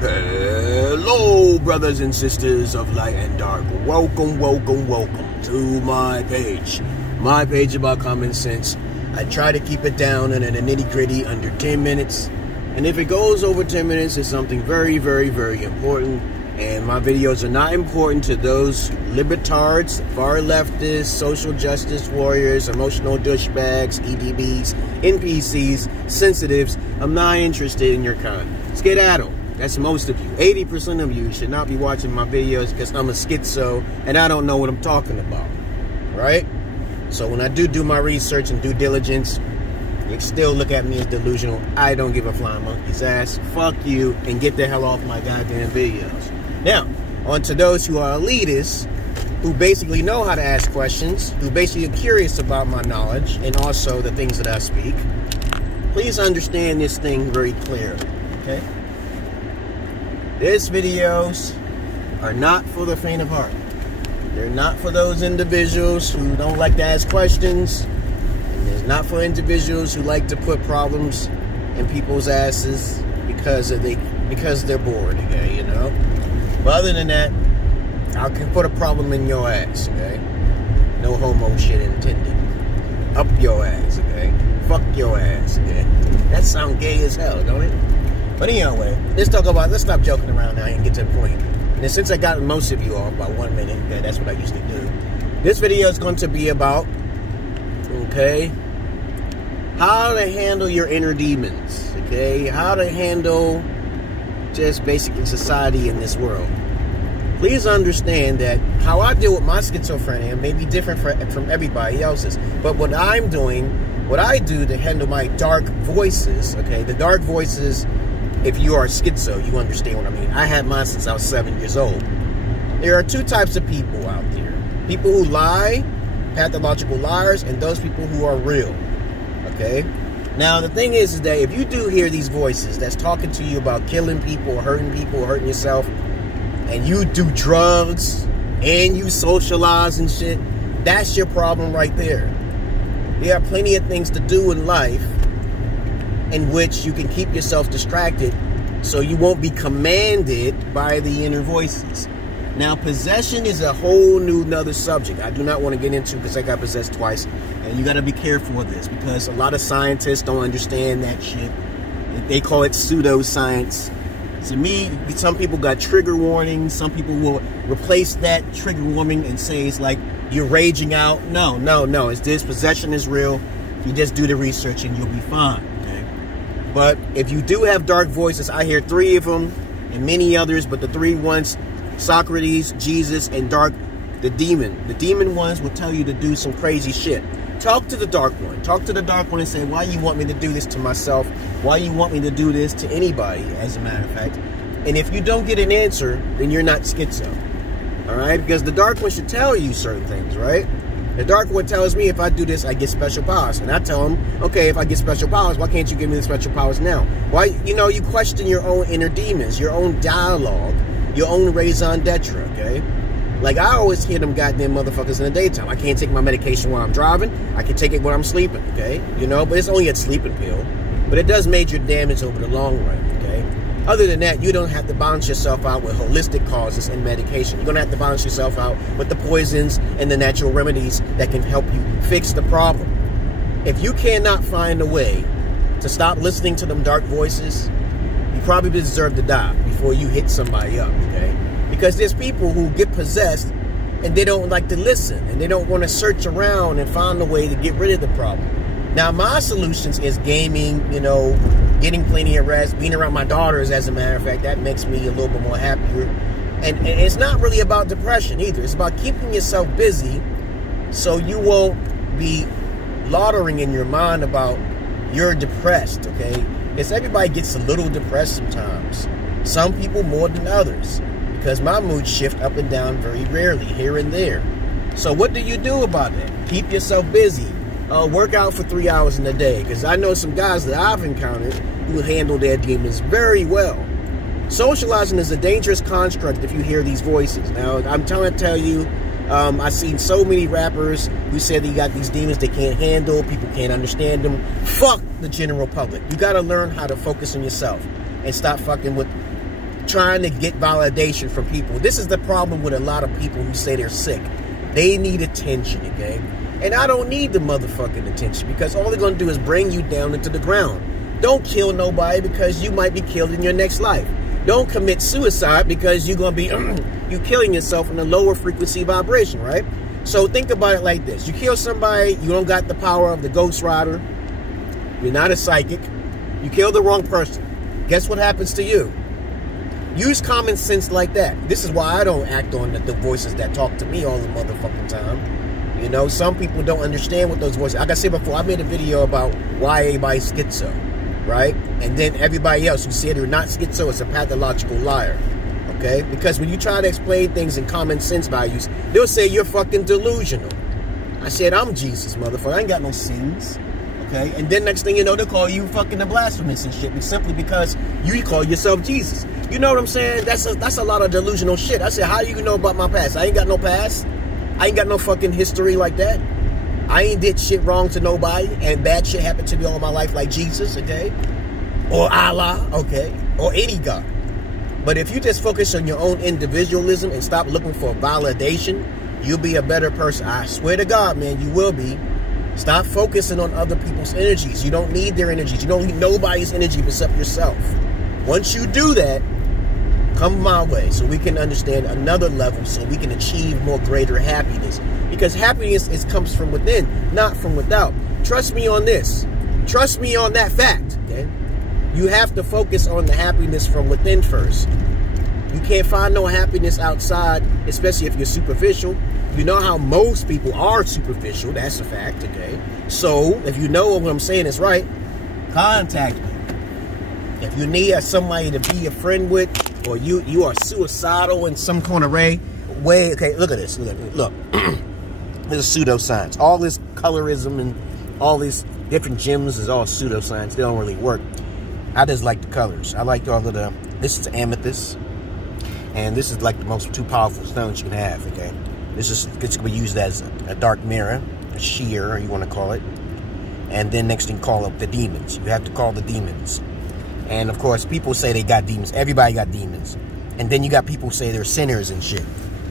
Hello, brothers and sisters of light and dark. Welcome, welcome, welcome to my page. My page about common sense. I try to keep it down and in a nitty-gritty under 10 minutes. And if it goes over 10 minutes, it's something very, very, very important. And my videos are not important to those libertards, far leftists, social justice warriors, emotional douchebags, EDBs, NPCs, sensitives. I'm not interested in your kind. Skedaddle. That's most of you. 80% of you should not be watching my videos because I'm a schizo and I don't know what I'm talking about. Right? So when I do my research and due diligence, you still look at me as delusional. I don't give a flying monkey's ass. Fuck you and get the hell off my goddamn videos. Now, on to those who are elitists, who basically know how to ask questions, who basically are curious about my knowledge and also the things that I speak. Please understand this thing very clearly, okay? These videos are not for the faint of heart. They're not for those individuals who don't like to ask questions. And it's not for individuals who like to put problems in people's asses because they're bored, okay, you know? But other than that, I can put a problem in your ass, okay? No homo shit intended. Up your ass, okay? Fuck your ass, okay? That sounds gay as hell, don't it? But anyway, let's stop joking around now and get to the point. And since I got most of you off by 1 minute, okay, that's what I used to do. This video is going to be about, okay, how to handle your inner demons, okay? How to handle just basically society in this world. Please understand that how I deal with my schizophrenia may be different from everybody else's. But what I do to handle my dark voices, okay, the dark voices. If you are schizo, you understand what I mean. I had mine since I was 7 years old. There are two types of people out there. People who lie, pathological liars, and those people who are real. Okay? Now, the thing is that if you do hear these voices that's talking to you about killing people or hurting yourself, and you do drugs, and you socialize and shit, that's your problem right there. There are plenty of things to do in life in which you can keep yourself distracted so you won't be commanded by the inner voices. Now, possession is a whole nother subject I do not want to get into because I got possessed twice. And you got to be careful of this because a lot of scientists don't understand that shit. They call it pseudoscience. To me, some people got trigger warnings. Some people will replace that trigger warning and say it's like you're raging out. No. It's this. Possession is real. You just do the research and you'll be fine. But if you do have dark voices, I hear 3 of them and many others, but the 3 ones, Socrates, Jesus, and the demon. The demon ones will tell you to do some crazy shit. Talk to the dark one. Talk to the dark one and say, why you want me to do this to myself? Why you want me to do this to anybody, as a matter of fact. And if you don't get an answer, then you're not schizo. All right? Because the dark one should tell you certain things, right? The dark one tells me if I do this, I get special powers. And I tell him, okay, if I get special powers, why can't you give me the special powers now? Why, you question your own inner demons, your own dialogue, your own raison d'etre, okay? Like, I always hear them goddamn motherfuckers in the daytime. I can't take my medication while I'm driving. I can take it when I'm sleeping, okay? But it's only a sleeping pill. But it does major damage over the long run, okay? Other than that, you don't have to balance yourself out with holistic causes and medication. You're going to have to balance yourself out with the poisons and the natural remedies that can help you fix the problem. If you cannot find a way to stop listening to them dark voices, you probably deserve to die before you hit somebody up, okay? Because there's people who get possessed and they don't like to listen and they don't want to search around and find a way to get rid of the problem. Now, my solutions is gaming, getting plenty of rest, being around my daughters, as a matter of fact. That makes me a little bit more happier. And it's not really about depression either. It's about keeping yourself busy so you won't be laudering in your mind about you're depressed, okay? Because everybody gets a little depressed sometimes. Some people more than others. Because my moods shift up and down very rarely, here and there. So what do you do about that? Keep yourself busy. Work out for 3 hours in a day. Because I know some guys that I've encountered who handle their demons very well. Socializing is a dangerous construct if you hear these voices. Now, I'm trying to tell you, I've seen so many rappers who said they got these demons they can't handle, people can't understand them. Fuck the general public. You got to learn how to focus on yourself and stop fucking with trying to get validation from people. This is the problem with a lot of people who say they're sick. They need attention, okay? And I don't need the motherfucking attention, because all they're going to do is bring you down into the ground. Don't kill nobody, because you might be killed in your next life. Don't commit suicide, because you're going to be you killing yourself in a lower frequency vibration, right? So think about it like this. You kill somebody, you don't got the power of the Ghost Rider. You're not a psychic. You kill the wrong person. Guess what happens to you? Use common sense like that. This is why I don't act on the voices that talk to me all the motherfucking time. You know, some people don't understand what those voices... Like I said before, I made a video about why everybody's schizo, right? And then everybody else who said they're not schizo is a pathological liar, okay? Because when you try to explain things in common sense values, they'll say you're fucking delusional. I said, I'm Jesus, motherfucker. I ain't got no sins. Okay, and then next thing you know, they'll call you fucking a blasphemous and shit, simply because you call yourself Jesus. You know what I'm saying? That's a lot of delusional shit. I said, how do you know about my past? I ain't got no past. I ain't got no fucking history like that. I ain't did shit wrong to nobody, and bad shit happened to me all my life, like Jesus, okay? Or Allah, okay? Or any God. But if you just focus on your own individualism and stop looking for validation, you'll be a better person. I swear to God, man, you will be. Stop focusing on other people's energies. You don't need their energies. You don't need nobody's energy except yourself. Once you do that, come my way so we can understand another level, so we can achieve more greater happiness. Because happiness comes from within, not from without. Trust me on this. Trust me on that fact. Okay? You have to focus on the happiness from within first. You can't find no happiness outside, especially if you're superficial. You know how most people are superficial. That's a fact, okay? So, if you know what I'm saying is right, contact me. If you need somebody to be a friend with, or you are suicidal in some kind of way, okay, look at this. Look. This is pseudoscience. All this colorism and all these different gems is all pseudoscience. They don't really work. I just like the colors. I like all of the... This is amethyst. And this is like the most two powerful stones you can have, okay? This can be used as a dark mirror, a shear, you want to call it. And then next thing, call up the demons. You have to call the demons. And of course, people say they got demons. Everybody got demons. And then you got people say they're sinners and shit.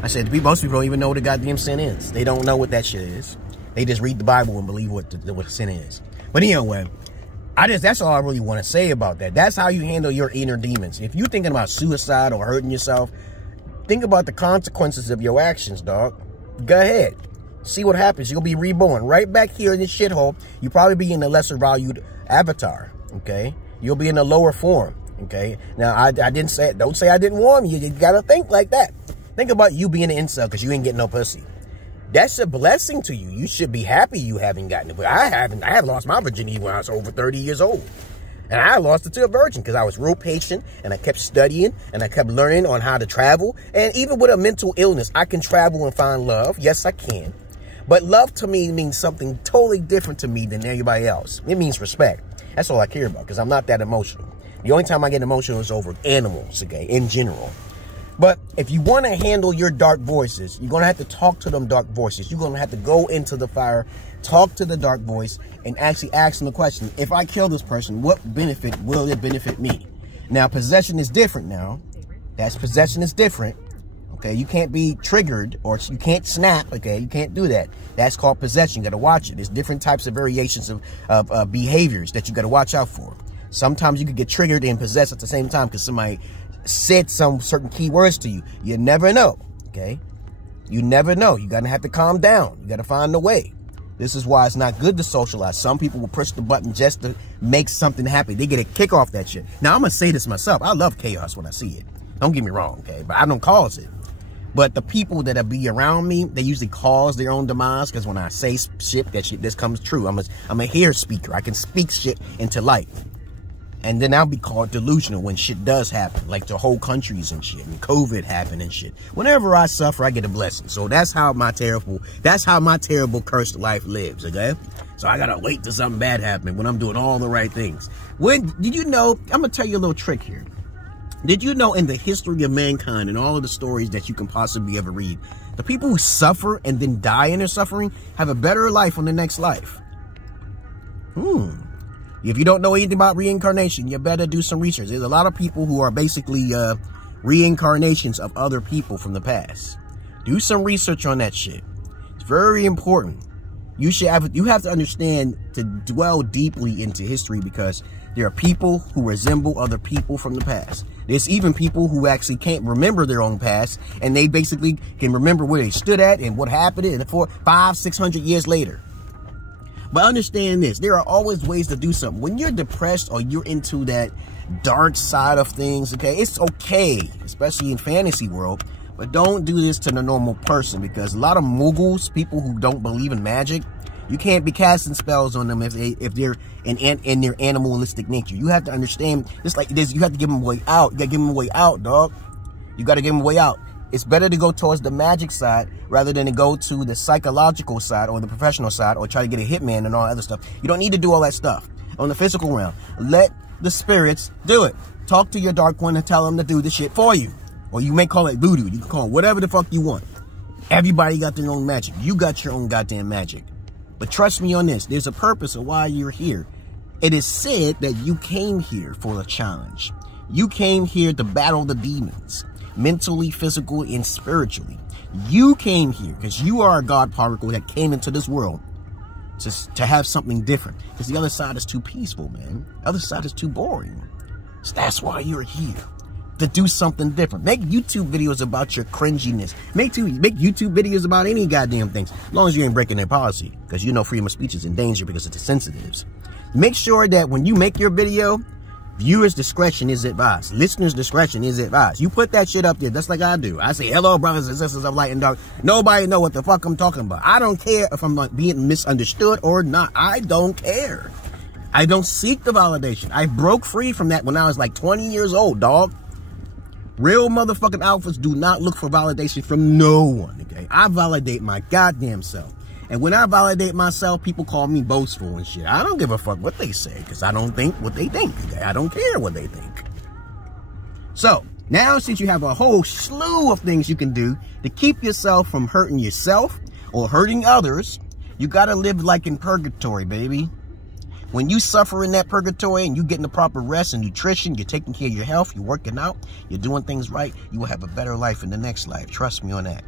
I said, most people don't even know what the goddamn sin is. They don't know what that shit is. They just read the Bible and believe what sin is. But anyway, that's all I really want to say about that. That's how you handle your inner demons. If you're thinking about suicide or hurting yourself, think about the consequences of your actions, dog. Go ahead. See what happens. You'll be reborn. Right back here in this shithole, you'll probably be in a lesser valued avatar, okay? You'll be in a lower form, okay? Now, I didn't say it. Don't say I didn't warn you. You got to think like that. Think about you being an incel because you ain't getting no pussy. That's a blessing to you. You should be happy you haven't gotten it. But I haven't. I have lost my virginity when I was over 30 years old. And I lost it to a virgin because I was real patient and I kept studying and I kept learning on how to travel. And even with a mental illness, I can travel and find love. Yes, I can. But love to me means something totally different to me than everybody else. It means respect. That's all I care about because I'm not that emotional. The only time I get emotional is over animals, okay, in general. But if you want to handle your dark voices, you're going to have to talk to them dark voices. You're going to have to go into the fire, talk to the dark voice, and actually ask them the question, if I kill this person, what benefit will it benefit me? Now, possession is different now. Possession is different. Okay, you can't be triggered or you can't snap. Okay, you can't do that. That's called possession. You got to watch it. There's different types of variations of behaviors that you got to watch out for. Sometimes you could get triggered and possessed at the same time because somebody said some certain key words to you. You never know, okay? You never know. You gotta have to calm down. You gotta find a way. This is why it's not good to socialize. Some people will push the button just to make something happen. They get a kick off that shit. Now, I'm gonna say this myself. I love chaos when I see it. Don't get me wrong, okay? But I don't cause it. But the people that be around me, they usually cause their own demise because when I say shit, this comes true. I'm a hair speaker. I can speak shit into light. And then I'll be called delusional when shit does happen, like the whole countries and shit, and COVID happened and shit. Whenever I suffer, I get a blessing. So that's how my terrible cursed life lives, okay? So I gotta wait till something bad happens when I'm doing all the right things. Did you know, I'm gonna tell you a little trick here. Did you know in the history of mankind and all of the stories that you can possibly ever read, the people who suffer and then die in their suffering have a better life on the next life? If you don't know anything about reincarnation, you better do some research. There's a lot of people who are basically reincarnations of other people from the past. Do some research on that shit. It's very important. You have to understand to dwell deeply into history, because there are people who resemble other people from the past. There's even people who actually can't remember their own past, and they basically can remember where they stood at and what happened in 500-600 years later. But understand this, there are always ways to do something. When you're depressed or you're into that dark side of things, okay, it's okay, especially in fantasy world, but don't do this to the normal person, because a lot of muggles, people who don't believe in magic, you can't be casting spells on them if they're in their animalistic nature. You have to understand, just like this, you have to give them a way out. You got to give them a way out, dog. You got to give them a way out. It's better to go towards the magic side rather than to go to the psychological side or the professional side or try to get a hitman and all that other stuff. You don't need to do all that stuff on the physical realm. Let the spirits do it. Talk to your dark one and tell them to do the shit for you. Or you may call it voodoo. You can call it whatever the fuck you want. Everybody got their own magic. You got your own goddamn magic. But trust me on this. There's a purpose of why you're here. It is said that you came here for a challenge. You came here to battle the demons. Mentally, physically, and spiritually. You came here because you are a God particle that came into this world to have something different. Because the other side is too peaceful, man. The other side is too boring. So that's why you're here. To do something different. Make YouTube videos about your cringiness. Make YouTube videos about any goddamn things. As long as you ain't breaking their policy. Because you know freedom of speech is in danger because of the sensitives. Make sure that when you make your video, viewers' discretion is advised. Listeners' discretion is advised. You put that shit up there, just like I do. I say, hello, brothers and sisters of light and dark. Nobody know what the fuck I'm talking about. I don't care if I'm not being misunderstood or not. I don't care. I don't seek the validation. I broke free from that when I was like 20 years old, dog. Real motherfucking alphas do not look for validation from no one, okay? I validate my goddamn self. And when I validate myself, people call me boastful and shit. I don't give a fuck what they say, because I don't think what they think. Okay? I don't care what they think. So, now since you have a whole slew of things you can do to keep yourself from hurting yourself or hurting others, you gotta live like in purgatory, baby. When you suffer in that purgatory and you getting the proper rest and nutrition, you're taking care of your health, you're working out, you're doing things right, you will have a better life in the next life. Trust me on that.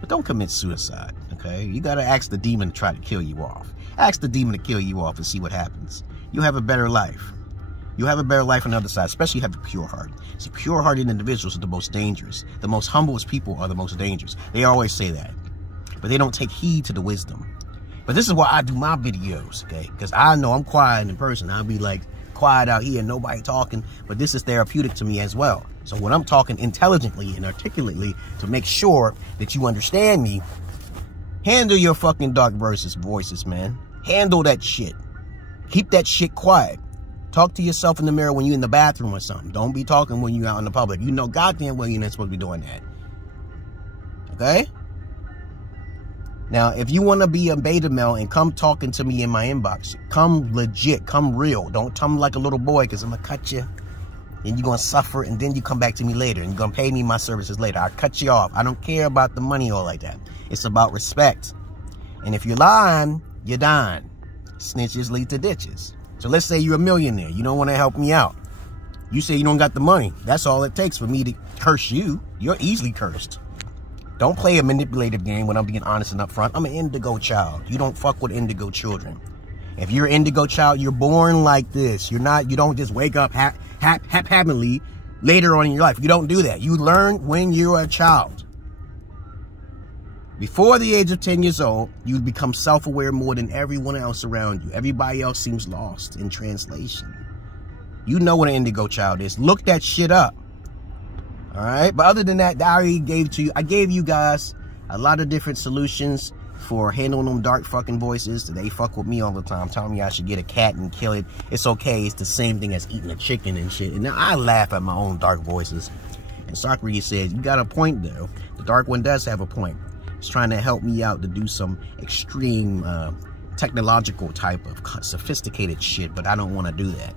But don't commit suicide, okay? You got to ask the demon to try to kill you off. Ask the demon to kill you off and see what happens. You'll have a better life. You'll have a better life on the other side, especially if you have a pure heart. See, pure-hearted individuals are the most dangerous. The most humblest people are the most dangerous. They always say that. But they don't take heed to the wisdom. But this is why I do my videos, okay? Because I know I'm quiet in person. I'll be like quiet out here, nobody talking. But this is therapeutic to me as well. So when I'm talking intelligently and articulately to make sure that you understand me, handle your fucking dark voices, man. Handle that shit. Keep that shit quiet. Talk to yourself in the mirror when you're in the bathroom or something. Don't be talking when you're out in the public. You know goddamn well you're not supposed to be doing that. Okay? Now, if you want to be a beta male and come talking to me in my inbox, come legit, come real. Don't come like a little boy, because I'm going to cut you. And you're going to suffer, and then you come back to me later. And you're going to pay me my services later. I'll cut you off. I don't care about the money or like that. It's about respect. And if you're lying, you're dying. Snitches lead to ditches. So let's say you're a millionaire. You don't want to help me out. You say you don't got the money. That's all it takes for me to curse you. You're easily cursed. Don't play a manipulative game when I'm being honest and upfront. I'm an indigo child. You don't fuck with indigo children. If you're an indigo child, you're born like this. You don't just wake up happily later on in your life. You don't do that. You learn when you're a child. Before the age of 10 years old, you become self-aware more than everyone else around you. Everybody else seems lost in translation. You know what an indigo child is. Look that shit up. All right, but other than that, I gave you guys a lot of different solutions for handling them dark fucking voices. They fuck with me all the time, telling me I should get a cat and kill it. It's okay. It's the same thing as eating a chicken and shit. And now I laugh at my own dark voices. And Socrates said, you got a point though. The dark one does have a point. He's trying to help me out to do some extreme technological type of sophisticated shit, but I don't want to do that.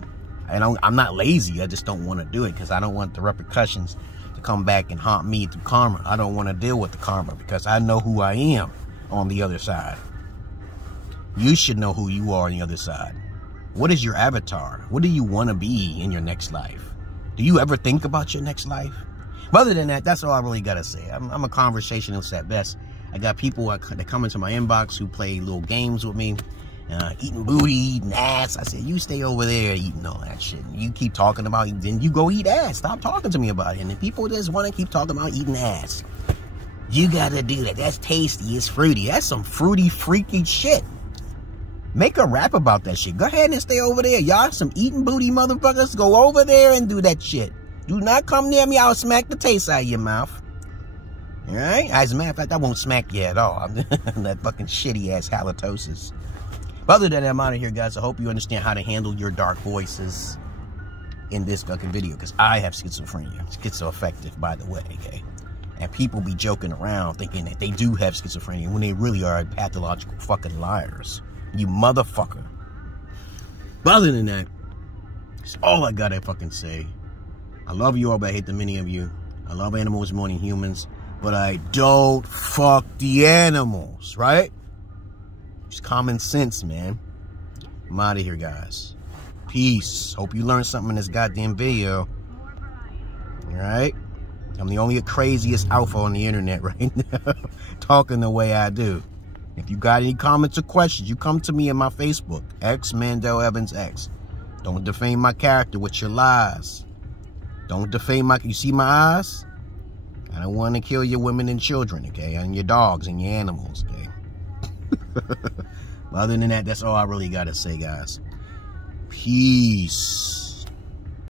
I'm not lazy. I just don't want to do it because I don't want the repercussions to come back and haunt me through karma. I don't want to deal with the karma because I know who I am on the other side. You should know who you are on the other side. What is your avatar? What do you want to be in your next life? Do you ever think about your next life? But other than that, that's all I really got to say. I'm a conversationalist at best. I got people that come into my inbox who play little games with me. Eating booty, eating ass. I said, you stay over there eating all that shit. You keep talking about it, then you go eat ass. Stop talking to me about it. And the people just want to keep talking about eating ass. You got to do that. That's tasty. It's fruity. That's some fruity, freaky shit. Make a rap about that shit. Go ahead and stay over there. Y'all some eating booty motherfuckers. Go over there and do that shit. Do not come near me. I'll smack the taste out of your mouth. All right? As a matter of fact, I won't smack you at all. That fucking shitty-ass halitosis. But other than that, I'm out of here, guys. I hope you understand how to handle your dark voices in this fucking video. Because I have schizophrenia. Schizoaffective, by the way, okay? And people be joking around thinking that they do have schizophrenia when they really are pathological fucking liars. You motherfucker. But other than that, that's all I gotta fucking say. I love you all, but I hate the many of you. I love animals more than humans, but I don't fuck the animals, right? Just common sense, man. I'm out of here, guys. Peace. Hope you learned something in this goddamn video. Alright? I'm the only craziest alpha on the internet right now, talking the way I do. If you got any comments or questions, you come to me in my Facebook, XMandell Evansx. Don't defame my character with your lies. Don't defame my... You see my eyes? I don't want to kill your women and children, okay? And your dogs and your animals, okay? Other than that, that's all I really got to say, guys. Peace.